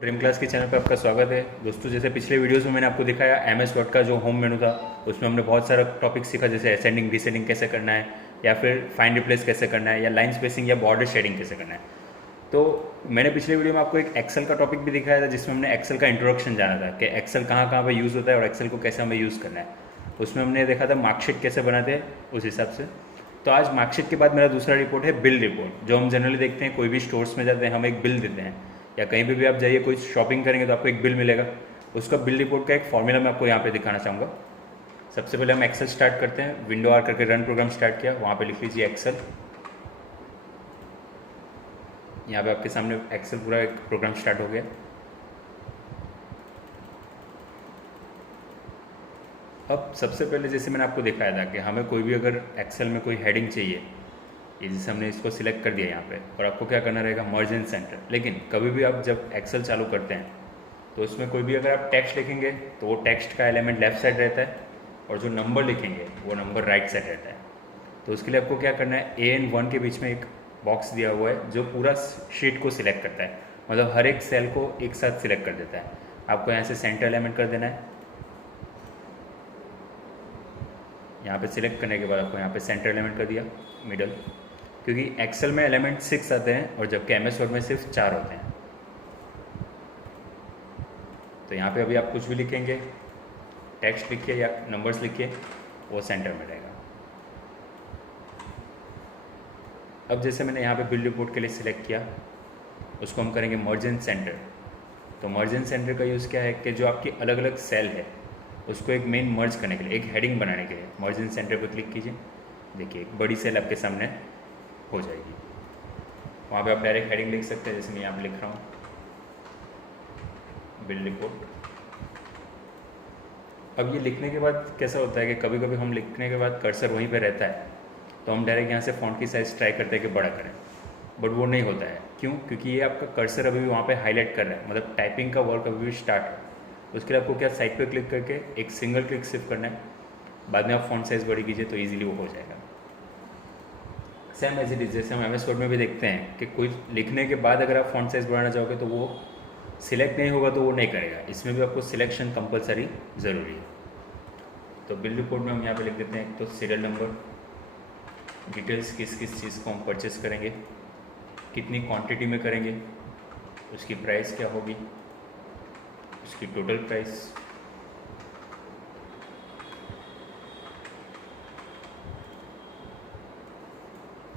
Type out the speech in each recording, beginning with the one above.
Dream class के channel पर आपका स्वागत है दोस्तों। जैसे पिछले वीडियोस में मैंने आपको दिखाया एमएस वर्ड का जो होम मेनू था, उसमें हमने बहुत सारा टॉपिक सीखा, जैसे असेंडिंग डिसेंडिंग कैसे करना है, या फिर फाइंड रिप्लेस कैसे करना है, या लाइन स्पेसिंग या बॉर्डर शेडिंग कैसे करना है। तो मैंने पिछले वीडियो में आपको एक एक्सेल का टॉपिक भी दिखाया था, जिसमें हमने एक्सेल का इंट्रोडक्शन जाना था कि एक्सेल कहाँ कहाँ पर यूज़ होता है और एक्सेल को कैसे हमें यूज़ करना है। उसमें हमने देखा था मार्कशीट कैसे बनाते हैं उस हिसाब से। तो आज मार्कशीट के बाद मेरा दूसरा रिपोर्ट है बिल रिपोर्ट, जो हम जनरली देखते हैं कोई भी स्टोर्स में जाते हैं, हम एक बिल देते हैं, या कहीं पे भी आप जाइए कोई शॉपिंग करेंगे तो आपको एक बिल मिलेगा। उसका बिल रिपोर्ट का एक फॉर्मूला मैं आपको यहाँ पे दिखाना चाहूँगा। सबसे पहले हम एक्सेल स्टार्ट करते हैं, विंडो आर करके रन प्रोग्राम स्टार्ट किया, वहाँ पे लिख लीजिए एक्सेल। यहाँ पे आपके सामने एक्सेल पूरा एक प्रोग्राम स्टार्ट हो गया। अब सबसे पहले जैसे मैंने आपको दिखाया था कि हमें कोई भी अगर एक्सेल में कोई हेडिंग चाहिए, ये जैसे हमने इसको सिलेक्ट कर दिया यहाँ पे, और आपको क्या करना रहेगा, मर्ज इन सेंटर। लेकिन कभी भी आप जब एक्सेल चालू करते हैं तो उसमें कोई भी अगर आप टेक्स्ट लिखेंगे तो वो टेक्स्ट का एलिमेंट लेफ्ट साइड रहता है, और जो नंबर लिखेंगे वो नंबर राइट साइड रहता है। तो उसके लिए आपको क्या करना है, ए एंड 1 के बीच में एक बॉक्स दिया हुआ है जो पूरा शीट को सिलेक्ट करता है, मतलब हर एक सेल को एक साथ सिलेक्ट कर देता है। आपको यहाँ से सेंटर एलिमेंट कर देना है। यहाँ पे सिलेक्ट करने के बाद आपको यहाँ पे सेंटर एलिमेंट कर दिया, मिडल, क्योंकि एक्सेल में एलिमेंट 6 आते हैं और जबकि एमएस वर्ड में सिर्फ 4 होते हैं। तो यहाँ पे अभी आप कुछ भी लिखेंगे, टेक्स्ट लिखिए या नंबर्स लिखिए, वो सेंटर में रहेगा। अब जैसे मैंने यहाँ पे बिल रिपोर्ट के लिए सिलेक्ट किया, उसको हम करेंगे मर्ज इन सेंटर। तो मर्ज इन सेंटर का यूज़ क्या है कि जो आपकी अलग अलग सेल है उसको एक मेन मर्ज करने के लिए, एक हेडिंग बनाने के लिए मर्ज इन सेंटर पर क्लिक कीजिए। देखिए एक बड़ी सेल आपके सामने हो जाएगी। वहाँ पे आप डायरेक्ट हेडिंग लिख सकते हैं, जैसे मैं यहाँ पे लिख रहा हूँ बिल रिपोर्ट। अब ये लिखने के बाद कैसा होता है कि कभी कभी हम लिखने के बाद कर्सर वहीं पे रहता है, तो हम डायरेक्ट यहाँ से फ़ॉन्ट की साइज़ ट्राई करते हैं कि बड़ा करें, बट वो नहीं होता है। क्यों? क्योंकि ये आपका कर्सर अभी भी वहाँ पे हाईलाइट कर रहा है, मतलब टाइपिंग का वर्क अभी भी स्टार्ट है। उसके लिए आपको क्या, साइड पे क्लिक करके एक सिंगल क्लिक सिर्फ करना है, बाद में आप फ़ॉन्ट साइज़ बड़ी कीजिए तो ईजिली वो हो जाएगा। सेम एज इट इज़, जैसे हम एमएस वर्ड में भी देखते हैं कि कोई लिखने के बाद अगर आप फ़ॉन्ट साइज़ बढ़ाना चाहोगे तो वो सिलेक्ट नहीं होगा, तो वो नहीं करेगा। इसमें भी आपको सिलेक्शन कंपलसरी ज़रूरी है। तो बिल रिपोर्ट में हम यहाँ पे लिख देते हैं, तो सीरियल नंबर, डिटेल्स किस किस चीज़ को हम परचेस करेंगे, कितनी क्वांटिटी में करेंगे, उसकी प्राइस क्या होगी, उसकी टोटल प्राइस,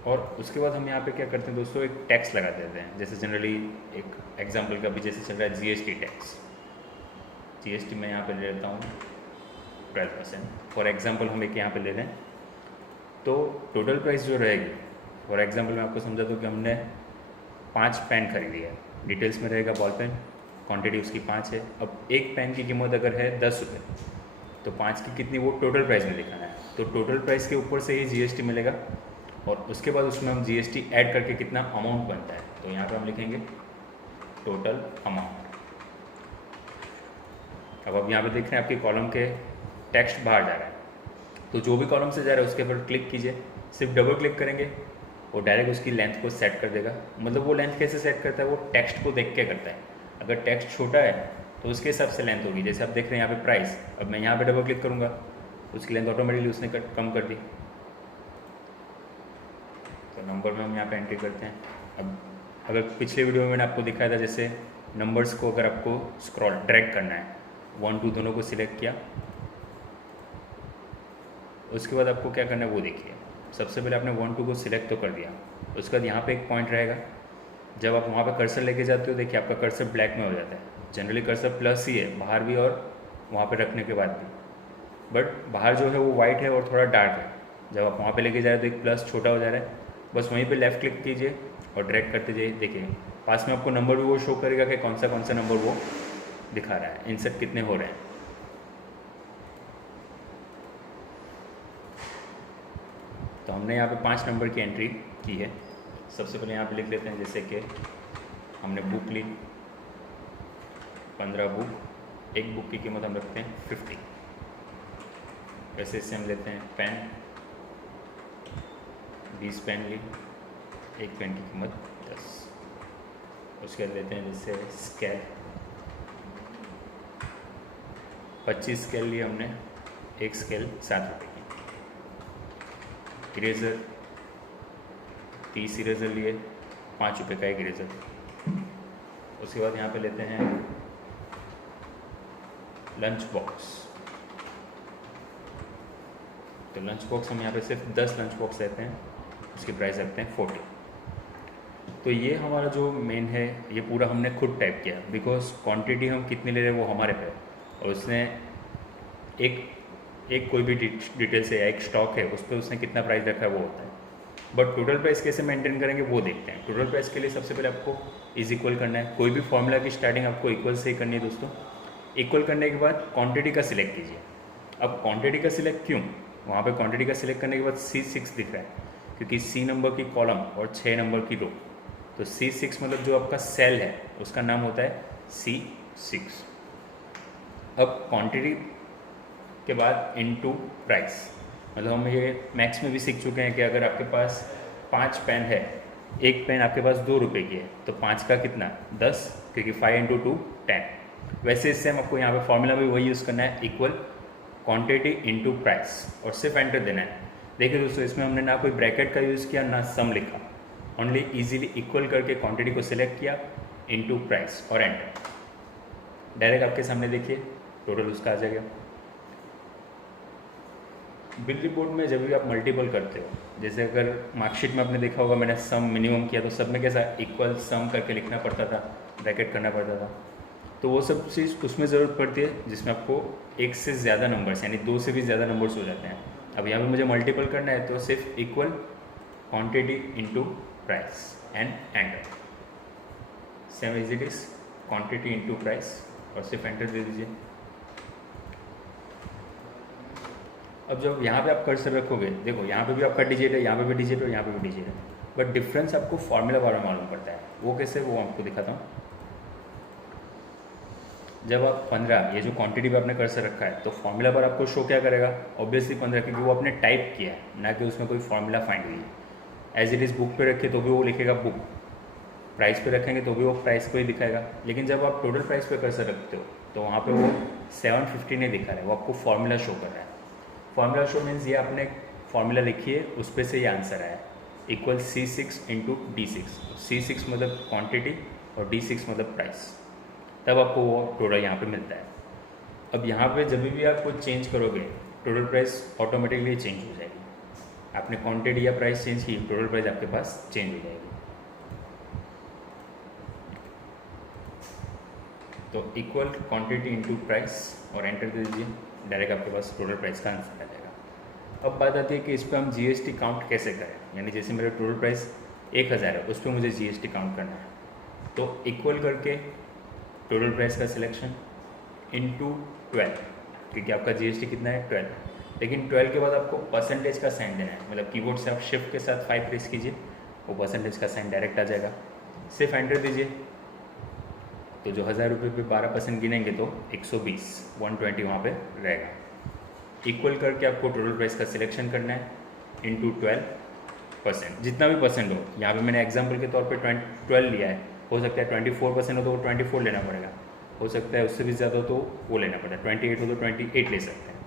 और उसके बाद हम यहाँ पे क्या करते हैं दोस्तों, एक टैक्स लगा देते हैं। जैसे जनरली एक एग्जांपल का भी जैसे चल रहा है जीएसटी टैक्स, जीएसटी मैं यहाँ पे ले लेता हूँ 12%। फॉर एग्जांपल हम एक यहाँ पे ले रहे हैं, तो टोटल प्राइस जो रहेगी, फॉर एग्जांपल मैं आपको समझा दूँ कि हमने 5 पेन खरीदी है, डिटेल्स में रहेगा बॉल पेन, क्वान्टिटी उसकी 5 है। अब एक पेन की कीमत अगर है 10 रुपये, तो 5 की कितनी, वो टोटल प्राइस में दिखाना है। तो टोटल प्राइस के ऊपर से ही जीएसटी मिलेगा, और उसके बाद उसमें हम जीएसटी ऐड करके कितना अमाउंट बनता है, तो यहाँ पे हम लिखेंगे टोटल अमाउंट। अब यहाँ पे देख रहे हैं आपके कॉलम के टेक्स्ट बाहर जा रहा है, तो जो भी कॉलम से जा रहा है उसके ऊपर क्लिक कीजिए, सिर्फ डबल क्लिक करेंगे वो डायरेक्ट उसकी लेंथ को सेट कर देगा। मतलब वो लेंथ कैसे सेट करता है, वो टेक्स्ट को देख के करता है। अगर टेक्स्ट छोटा है तो उसके हिसाब से लेंथ होगी। जैसे आप देख रहे हैं यहाँ पे प्राइस, अब मैं यहाँ पे डबल क्लिक करूँगा, उसकी लेंथ ऑटोमेटिकली उसने कम कर दी। तो नंबर में हम यहाँ पे एंट्री करते हैं। अब अगर पिछले वीडियो में मैंने आपको दिखाया था, जैसे नंबर्स को अगर आपको स्क्रॉल ड्रैग करना है, 1 2 दोनों को सिलेक्ट किया, उसके बाद आपको क्या करना है वो देखिए। सबसे पहले आपने 1 2 को सिलेक्ट तो कर दिया, उसके बाद यहाँ पे एक पॉइंट रहेगा, जब आप वहाँ पे कर्सर लेके जाते हो, देखिए आपका कर्सर ब्लैक में हो जाता है। जनरली कर्सर प्लस ही है बाहर भी और वहाँ पे रखने के बाद भी, बट बाहर जो है वो वाइट है और थोड़ा डार्क है। जब आप वहाँ पे लेके जा रहे हो तो एक प्लस छोटा हो जा रहा है, बस वहीं पे लेफ़्ट क्लिक कीजिए और ड्रैग करते जाइए। देखिए पास में आपको नंबर भी वो शो करेगा कि कौन सा नंबर वो दिखा रहा है, इंसर्ट कितने हो रहे हैं। तो हमने यहाँ पे 5 नंबर की एंट्री की है। सबसे पहले यहाँ पे लिख लेते हैं, जैसे कि हमने बुक ली 15 बुक, एक बुक की कीमत हम रखते हैं 50। वैसे इससे हम लेते हैं पेन, 20 पेन ली, एक पेन की कीमत 10। उसके बाद लेते हैं जैसे स्केल, 25 स्केल लिए हमने, एक स्केल 7 रुपये की। इरेज़र 30 इरेज़र लिए, 5 रुपये का एक इरेज़र। उसके बाद यहाँ पे लेते हैं लंच बॉक्स। तो लंच बॉक्स हम यहाँ पे सिर्फ 10 लंच बॉक्स लेते हैं, उसकी प्राइस रखते हैं 40। तो ये हमारा जो मेन है ये पूरा हमने खुद टाइप किया, बिकॉज क्वांटिटी हम कितनी ले रहे हैं वो हमारे पे, और उसने एक कोई भी डिटेल्स है या एक स्टॉक है उस पर उसने कितना प्राइस रखा है वो होता है। बट टोटल प्राइस कैसे मेंटेन करेंगे वो देखते हैं। टोटल प्राइस के लिए सबसे पहले आपको इज इक्वल करना है। कोई भी फॉर्मूला की स्टार्टिंग आपको इक्वल से ही करनी है दोस्तों। इक्वल करने के बाद क्वांटिटी का सिलेक्ट कीजिए। अब क्वांटिटी का सिलेक्ट क्यों, वहाँ पे क्वांटिटी का सिलेक्ट करने के बाद C6 दिख रहा है, क्योंकि C नंबर की कॉलम और 6 नंबर की रो। तो C6 मतलब जो आपका सेल है उसका नाम होता है C6। अब क्वांटिटी के बाद इनटू प्राइस, मतलब हम ये मैथ्स में भी सीख चुके हैं कि अगर आपके पास 5 पेन है, एक पेन आपके पास 2 रुपये की है, तो 5 का कितना 10, क्योंकि 5 इंटू 2 10। वैसे इससे हम आपको यहाँ पे फॉर्मूला भी वही यूज़ करना है, इक्वल क्वांटिटी इनटू प्राइस, और सिर्फ एंटर देना है। देखिए दोस्तों, इसमें हमने ना कोई ब्रैकेट का यूज़ किया ना सम लिखा, ओनली इजीली इक्वल करके क्वांटिटी को सिलेक्ट किया, इनटू प्राइस और एंटर। डायरेक्ट आपके सामने देखिए टोटल उसका आ जाएगा। बिल रिपोर्ट में जब भी आप मल्टीपल करते हो, जैसे अगर मार्कशीट में आपने देखा होगा मैंने सम मिनिमम किया तो सब में कैसा इक्वल सम करके लिखना पड़ता था, ब्रैकेट करना पड़ता था। तो वो सब चीज़ उसमें ज़रूरत पड़ती है जिसमें आपको एक से ज़्यादा नंबर्स यानी 2 से भी ज़्यादा नंबर्स हो जाते हैं। अब यहाँ पे मुझे मल्टीपल करना है तो सिर्फ equal quantity into price and enter. Same as it is quantity into price और सिर्फ एंटर दे दीजिए। अब जब यहाँ पे आप कर्सर रखोगे, देखो यहाँ पे भी आपका डिजिट है, यहाँ पे भी डिजिट है, यहाँ पे भी डिजिट है, बट डिफरेंस आपको फॉर्मूला बार मालूम पड़ता है। वो कैसे, वो आपको दिखाता हूँ। जब आप 15 ये जो क्वांटिटी पे आपने कर्सर रखा है तो फॉर्मूला बार आपको शो क्या करेगा, ऑब्वियसली 15, क्योंकि वो आपने टाइप किया है, ना कि उसमें कोई फॉर्मूला फाइंड हुई है। एज इट इज़ बुक पे रखे तो भी वो लिखेगा बुक, प्राइस पे रखेंगे तो भी वो प्राइस को ही दिखाएगा। लेकिन जब आप टोटल प्राइस पे कर्सर रखते हो तो वहाँ पे वो 750 नहीं दिखा रहा है, वो आपको फॉर्मूला शो कर रहा है। फॉर्मूला शो मीन्स ये आपने फॉर्मूला लिखी है, उस पर से ये आंसर आया, equal C6 into D6। C6 मतलब क्वांटिटी और D6 मतलब प्राइस, तब आपको वो टोटल यहाँ पे मिलता है। अब यहाँ पे जब भी आप कुछ चेंज करोगे टोटल प्राइस ऑटोमेटिकली चेंज हो जाएगी। आपने क्वांटिटी या प्राइस चेंज की, टोटल प्राइस आपके पास चेंज हो जाएगी। तो इक्वल क्वांटिटी इंटू प्राइस और एंटर दे दीजिए, डायरेक्ट आपके पास टोटल प्राइस का आंसर आ जाएगा। अब बात आती है कि इस पर हम GST काउंट कैसे करें, यानी जैसे मेरा टोटल प्राइस 1000 है, उस पर मुझे GST काउंट करना है। तो इक्वल करके टोटल प्राइस का सिलेक्शन इनटू 12, क्योंकि आपका GST कितना है 12, लेकिन 12 के बाद आपको परसेंटेज का साइन देना है। मतलब कीबोर्ड से आप शिफ्ट के साथ 5 प्रेस कीजिए, वो परसेंटेज का साइन डायरेक्ट आ जाएगा। सिर्फ एंटर दीजिए, तो जो 1000 रुपये पे 12% गिनेंगे तो 120 वहाँ पे रहेगा। इक्वल करके आपको टोटल प्राइस का सिलेक्शन करना है इनटू 12%, जितना भी परसेंट हो। यहाँ पे मैंने एग्जांपल के तौर पे 12 लिया है, हो सकता है 24% हो तो वो 24 लेना पड़ेगा, हो सकता है उससे भी ज़्यादा हो तो वो लेना पड़ेगा, 28 हो तो 28 ले सकते हैं।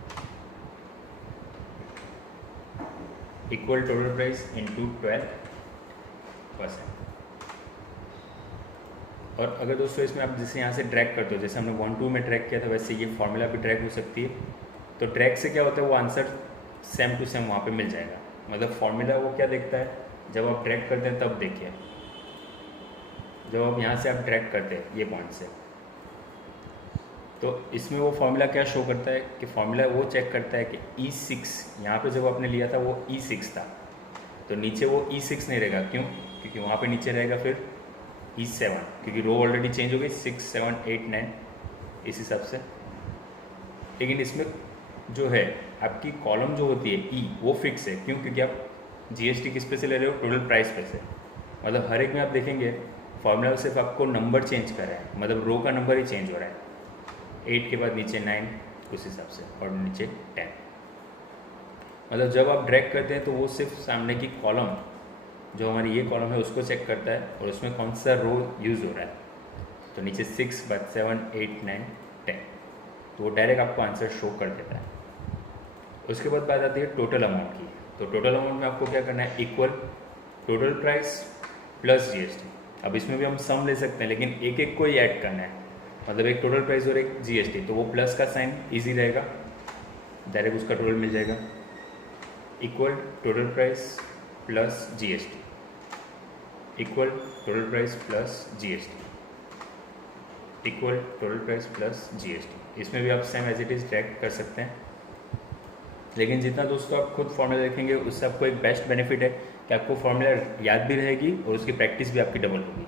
Equal total price into 12%। और अगर दोस्तों इसमें आप जैसे यहाँ से ड्रैग करते हो, जैसे हमने 1-2 में ड्रैग किया था, वैसे ये फॉर्मूला भी ड्रैग हो सकती है। तो ड्रैग से क्या होता है, वो आंसर सेम टू सेम वहाँ पे मिल जाएगा। मतलब फॉर्मूला वो क्या देखता है, जब आप ड्रैग करते हैं तब देखिए, जब आप यहाँ से आप ड्रैग करते हैं ये पॉइंट से, तो इसमें वो फॉर्मूला क्या शो करता है कि फॉर्मूला वो चेक करता है कि E6 यहाँ पे जब आपने लिया था वो E6 था, तो नीचे वो E6 नहीं रहेगा। क्यों? क्योंकि वहाँ पे नीचे रहेगा फिर E7, क्योंकि रो ऑलरेडी चेंज हो गई 6, 7, 8, 9 इस हिसाब से। लेकिन इसमें जो है आपकी कॉलम जो होती है E, वो फिक्स है। क्यों? क्योंकि आप GST किस पे से ले रहे हो, टोटल प्राइस पे से। मतलब हर एक में आप देखेंगे फॉर्मूला सिर्फ आपको नंबर चेंज कर रहा है, मतलब रो का नंबर ही चेंज हो रहा है। 8 के बाद नीचे 9 उस हिसाब से, और नीचे 10। मतलब जब आप ड्रैग करते हैं तो वो सिर्फ सामने की कॉलम जो हमारी ये कॉलम है उसको चेक करता है, और उसमें कौन सा रो यूज़ हो रहा है। तो नीचे 6 बाद 7, 8, 9, 10। तो वो डायरेक्ट आपको आंसर शो कर देता है। उसके बाद बात आती है टोटल अमाउंट की। तो टोटल अमाउंट में आपको क्या करना है, equal total price plus GST. अब इसमें भी हम सम ले सकते हैं, लेकिन एक एक को ही ऐड करना है, मतलब एक टोटल प्राइस और एक जीएसटी, तो वो प्लस का साइन इजी रहेगा, डायरेक्ट उसका टोटल मिल जाएगा। Equal total price plus GST, equal total price plus GST, equal total price plus GST. इसमें भी आप same as it is direct कर सकते हैं, लेकिन जितना दोस्तों आप खुद फॉर्मूला देखेंगे उससे आपको एक बेस्ट बेनिफिट है कि आपको फॉर्मूला याद भी रहेगी और उसकी प्रैक्टिस भी आपकी डबल होगी।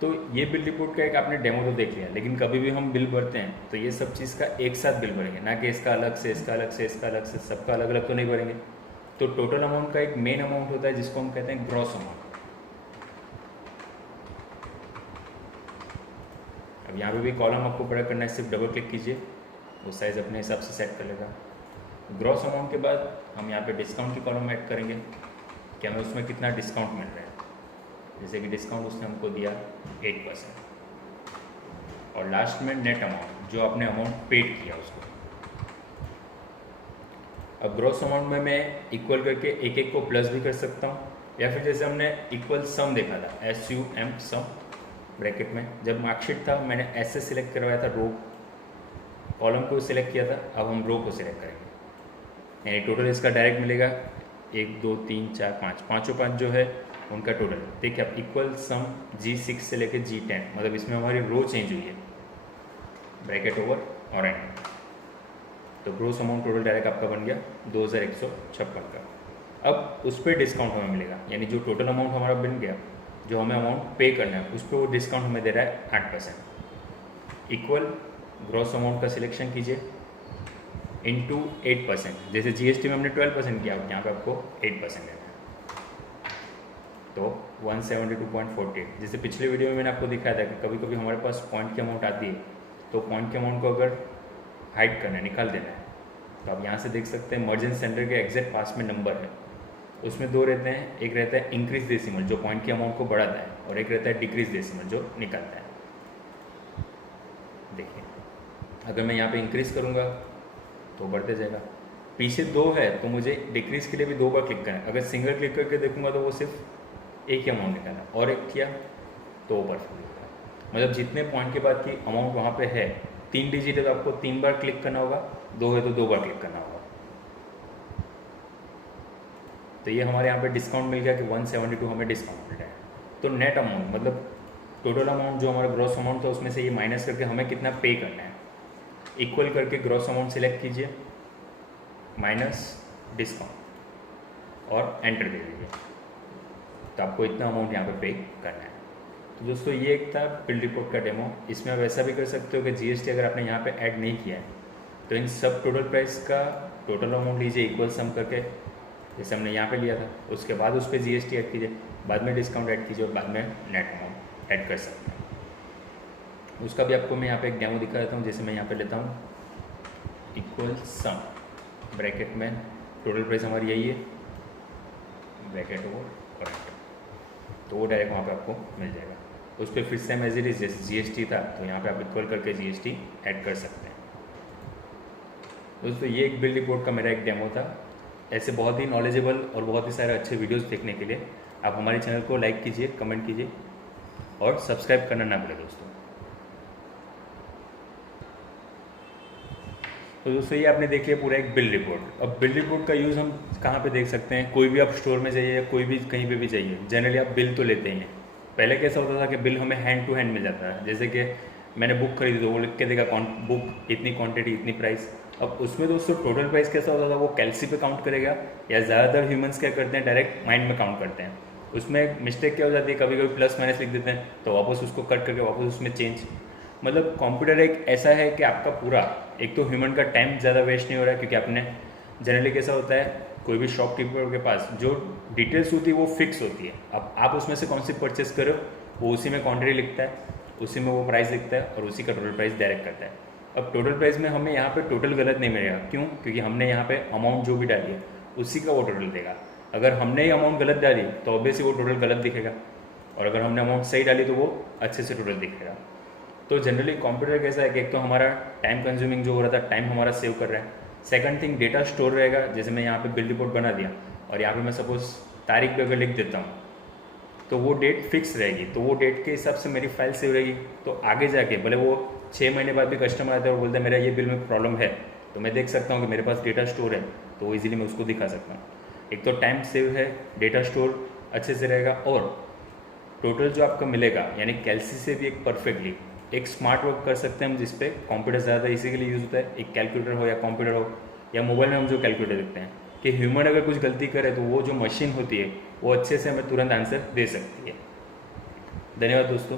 तो ये बिल रिपोर्ट का एक आपने डेमो तो देख लिया, लेकिन कभी भी हम बिल भरते हैं तो ये सब चीज़ का एक साथ बिल भरेंगे, ना कि इसका अलग से, इसका अलग से, इसका अलग से, सबका अलग अलग तो नहीं भरेंगे। तो टोटल अमाउंट का एक मेन अमाउंट होता है जिसको हम कहते हैं ग्रॉस अमाउंट। अब यहाँ पे भी कॉलम आपको बड़ा करना है, सिर्फ डबल क्लिक कीजिए, वो साइज़ अपने हिसाब से सेट कर लेगा। ग्रॉस अमाउंट के बाद हम यहाँ पे डिस्काउंट की कॉलम ऐड करेंगे कि हमें उसमें कितना डिस्काउंट मिल रहा है। जैसे कि डिस्काउंट उसने हमको दिया 8%, और लास्ट में नेट अमाउंट, जो आपने अमाउंट पेड किया उसको। अब ग्रॉस अमाउंट में मैं इक्वल करके एक एक को प्लस भी कर सकता हूँ, या फिर जैसे हमने इक्वल सम देखा था, SUM सम ब्रैकेट में, जब मार्कशीट था मैंने ऐसे सिलेक्ट करवाया था, रो कॉलम को सिलेक्ट किया था, अब हम रो को सिलेक्ट करेंगे, यानी टोटल इसका डायरेक्ट मिलेगा 1 2 3 4 5, पाँचों पाँच जो है उनका टोटल। देखिए अब इक्वल सम G6 से लेके G10, मतलब इसमें हमारी रो चेंज हुई है, ब्रैकेट ओवर और एंड। तो ग्रोस अमाउंट टोटल डायरेक्ट आपका बन गया 2156 का। अब उस पर डिस्काउंट हमें मिलेगा, यानी जो टोटल अमाउंट हमारा बन गया, जो हमें अमाउंट पे करना है, उस पर वो डिस्काउंट हमें दे रहा है 8%। इक्वल ग्रॉस अमाउंट का सिलेक्शन कीजिए इंटू 8%, जैसे जीएसटी में हमने 12% किया, यहाँ पे आपको 8% देना है, तो 172.48। जैसे पिछले वीडियो में मैंने आपको दिखाया था कि कभी कभी हमारे पास पॉइंट की अमाउंट आती है, तो पॉइंट के अमाउंट को अगर हाइड करना है, निकाल देना है, तो आप यहाँ से देख सकते हैं मर्जेंट सेंटर के एग्जैक्ट पास में नंबर है, उसमें दो रहते हैं, एक रहता है इंक्रीज डेसिमल जो पॉइंट के अमाउंट को बढ़ाता है, और एक रहता है डिक्रीज डेसिमल जो निकालता है। देखिए अगर मैं यहाँ पे इंक्रीज करूँगा तो बढ़ते जाएगा, पीछे 2 है तो मुझे डिक्रीज के लिए भी 2 बार क्लिक करना है, अगर सिंगल क्लिक करके देखूंगा तो वो सिर्फ एक ही अमाउंट निकालना, और एक किया तो ऊपर फुल होगा। मतलब जितने पॉइंट के बाद की अमाउंट वहाँ पे है, 3 डिजिट है तो आपको 3 बार क्लिक करना होगा, 2 है तो 2 बार क्लिक करना होगा। तो ये हमारे यहाँ पे डिस्काउंट मिल गया कि 172 हमें डिस्काउंट मिल रहा है। तो नेट अमाउंट मतलब टोटल अमाउंट जो हमारा ग्रॉस अमाउंट था उसमें से ये माइनस करके हमें कितना पे करना है, इक्वल करके ग्रॉस अमाउंट सिलेक्ट कीजिए माइनस डिस्काउंट और एंटर दे दीजिए, तो आपको इतना अमाउंट यहाँ पे पे करना है। तो दोस्तों ये एक था बिल रिपोर्ट का डेमो। इसमें आप ऐसा भी कर सकते हो कि जीएसटी अगर आपने यहाँ पे ऐड नहीं किया है तो इन सब टोटल प्राइस का टोटल अमाउंट लीजिए इक्वल सम करके, जैसे हमने यहाँ पे लिया था, उसके बाद उस पर जीएसटी ऐड कीजिए, बाद में डिस्काउंट ऐड कीजिए और बाद में नेट अमाउंट ऐड कर सकते हैं। उसका भी आपको मैं यहाँ पे एक डेमो दिखा देता हूँ। जैसे मैं यहाँ पे लेता हूँ इक्वल सम ब्रैकेट में, टोटल प्राइस हमारी यही है, ब्रैकेट ओवर करेक्ट, तो वो डायरेक्ट वहाँ पे आपको मिल जाएगा। उस पर फिर सेम एज इट इज जैसे जीएसटी था तो यहाँ पे आप इक्वल करके जीएसटी ऐड कर सकते हैं। दोस्तों ये एक बिल रिपोर्ट का मेरा एक डेमो था। ऐसे बहुत ही नॉलेजेबल और बहुत ही सारे अच्छे वीडियोस देखने के लिए आप हमारे चैनल को लाइक कीजिए, कमेंट कीजिए और सब्सक्राइब करना ना भूलें दोस्तों। तो दोस्तों ये आपने देख लिया पूरा एक बिल रिपोर्ट। अब बिल रिपोर्ट का यूज़ हम कहाँ पे देख सकते हैं, कोई भी आप स्टोर में जाइए या कोई भी कहीं पे भी जाइए, जनरली आप बिल तो लेते ही हैं। पहले कैसा होता था कि बिल हमें हैंड टू हैंड मिल जाता है, जैसे कि मैंने बुक खरीदी तो वो लिख के देगा बुक इतनी क्वांटिटी इतनी प्राइस। अब उसमें दोस्तों टोटल प्राइस कैसा होता था, वो कैलसी पे काउंट करेगा, या ज़्यादातर ह्यूमंस क्या करते हैं डायरेक्ट माइंड में काउंट करते हैं। उसमें मिस्टेक क्या हो जाती है, कभी कभी प्लस माइनस लिख देते हैं तो वापस उसको कट करके वापस उसमें चेंज। मतलब कंप्यूटर एक ऐसा है कि आपका पूरा, एक तो ह्यूमन का टाइम ज़्यादा वेस्ट नहीं हो रहा है, क्योंकि आपने जनरली कैसा होता है कोई भी शॉपकीपर के पास जो डिटेल्स होती है वो फिक्स होती है। अब आप उसमें से कौन सी परचेस करो वो उसी में क्वांटिटी लिखता है, उसी में वो प्राइस लिखता है और उसी का टोटल प्राइस डायरेक्ट करता है। अब टोटल प्राइस में हमें यहाँ पे टोटल गलत नहीं मिलेगा, क्यों? क्योंकि हमने यहाँ पे अमाउंट जो भी डाली है उसी का वो टोटल देगा। अगर हमने ही अमाउंट गलत डाली तो ऑब्वियसली वो टोटल गलत दिखेगा, और अगर हमने अमाउंट सही डाली तो वो अच्छे से टोटल दिखेगा। तो जनरली कंप्यूटर कैसा है कि एक तो हमारा टाइम कंज्यूमिंग जो हो रहा था, टाइम हमारा सेव कर रहा है। सेकंड थिंग, डेटा स्टोर रहेगा। जैसे मैं यहाँ पे बिल रिपोर्ट बना दिया और यहाँ पे मैं सपोज तारीख भी अगर लिख देता हूँ तो वो डेट फिक्स रहेगी, तो वो डेट के हिसाब से मेरी फाइल सेव रहेगी। तो आगे जाके भले वो 6 महीने बाद भी कस्टमर आता है और बोलता है मेरा ये बिल में प्रॉब्लम है, तो मैं देख सकता हूँ कि मेरे पास डेटा स्टोर है, तो इजीली मैं उसको दिखा सकता हूँ। एक तो टाइम सेव है, डेटा स्टोर अच्छे से रहेगा, और टोटल जो आपका मिलेगा यानी कैलसी से भी एक परफेक्टली एक स्मार्ट वर्क कर सकते हैं हम, जिसपे कंप्यूटर ज़्यादा इसी के लिए यूज़ होता है। एक कैलकुलेटर हो या कंप्यूटर हो या मोबाइल में हम जो कैलकुलेटर देखते हैं कि ह्यूमन अगर कुछ गलती करे तो वो जो मशीन होती है वो अच्छे से हमें तुरंत आंसर दे सकती है। धन्यवाद दोस्तों।